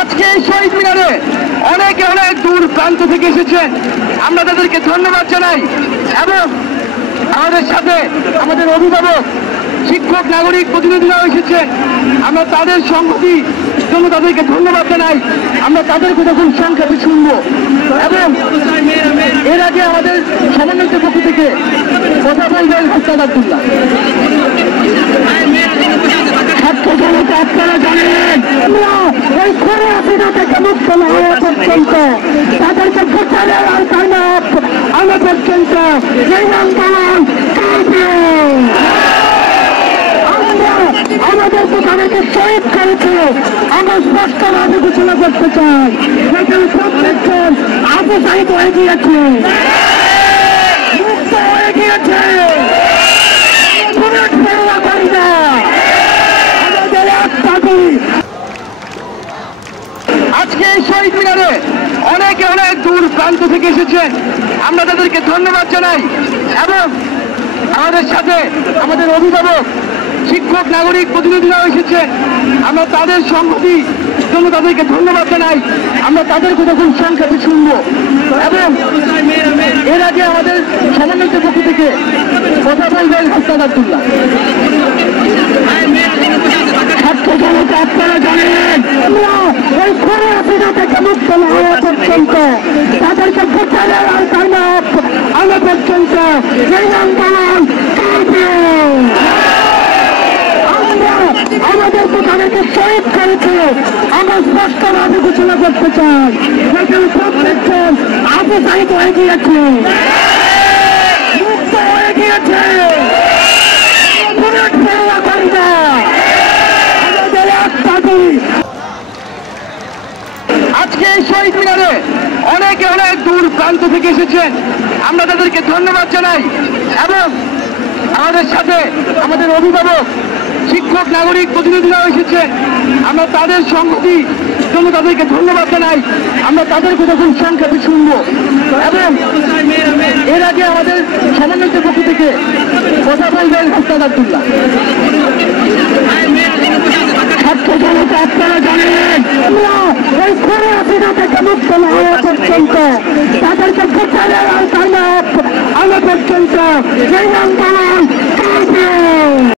আজকে এই শহীদ মিনারে অনেকে অনেক দূর প্রান্ত থেকে এসেছেন, আমরা তাদেরকে ধন্যবাদ জানাই। এবং আমাদের সাথে আমাদের অভিভাবক, শিক্ষক, নাগরিক প্রতিনিধিরাও এসেছেন, আমরা তাদের সংহতি জন্য তাদেরকে ধন্যবাদ জানাই। আমরা তাদের কথা খুব সংক্ষেপে শুনবো। এবং এর আগে আমাদের সমন্বয়কের পক্ষ থেকে কথা বলবেন উস্তাদ আব্দুল্লাহ। আপনারা জানেন এই খুনে হাসিনা থেকে মুক্ত না হওয়া পর্যন্ত তাদেরকে ভোটারের আওতায় না আনা পর্যন্ত এই আন্দোলন আমাদের তাদেরকে শহীদ করেছে। আমরা স্পষ্টভাবে ঘোষণা করতে চাই, সেখানে সব দেখছেন আবু সাহিদ হয়ে গিয়েছে, মুক্ত হয়ে গিয়েছে। আজকে এই শহীদ মিনারে অনেকে অনেক দূর প্রান্ত থেকে এসেছেন, আমরা তাদেরকে ধন্যবাদ জানাই। এবং আমাদের সাথে আমাদের অভিভাবক, শিক্ষক, নাগরিক প্রতিনিধিরাও এসেছেন, আমরা তাদের সংহতি জন্য তাদেরকে ধন্যবাদ জানাই। আমরা তাদের কথা খুব সংক্ষেপে শুনবো। এবং এর আগে আমাদের সমন্বয়কের পক্ষ থেকে কথা বলবেন উস্তাদ আব্দুল্লাহ। আপনারা জানেন এই খুনে হাসিনা থেকে মুক্ত না হওয়া পর্যন্ত তাদেরকে ভোটারের আওতায় না আনা পর্যন্ত এই আন্দোলন আমাদের তাদেরকে শহীদ করেছে। আমরা স্পষ্টভাবে ঘোষণা করতে চাই, সেখানে সব দেখছেন আবু সাহিদ হয়ে গিয়েছে, মুক্ত হয়ে গিয়েছে। আজকে এই শহীদ মিনারে অনেকে অনেক দূর প্রান্ত থেকে এসেছেন, আমরা তাদেরকে ধন্যবাদ জানাই। এবং আমাদের সাথে আমাদের অভিভাবক, শিক্ষক, নাগরিক প্রতিনিধিরাও এসেছেন, আমরা তাদের সংহতি জন্য তাদেরকে ধন্যবাদ জানাই। আমরা তাদের কথা খুব সংক্ষেপে শুনবো। এবং এর আগে আমাদের সমন্বয়কের পক্ষ থেকে কথা বলবেন উস্তাদ আব্দুল্লাহ। আপনারা জানেন এই খুনে হাসিনা থেকে মুক্ত না হওয়া পর্যন্ত তাদেরকে ভোটারের আওতায় না আনা পর্যন্ত এই আন্দোলন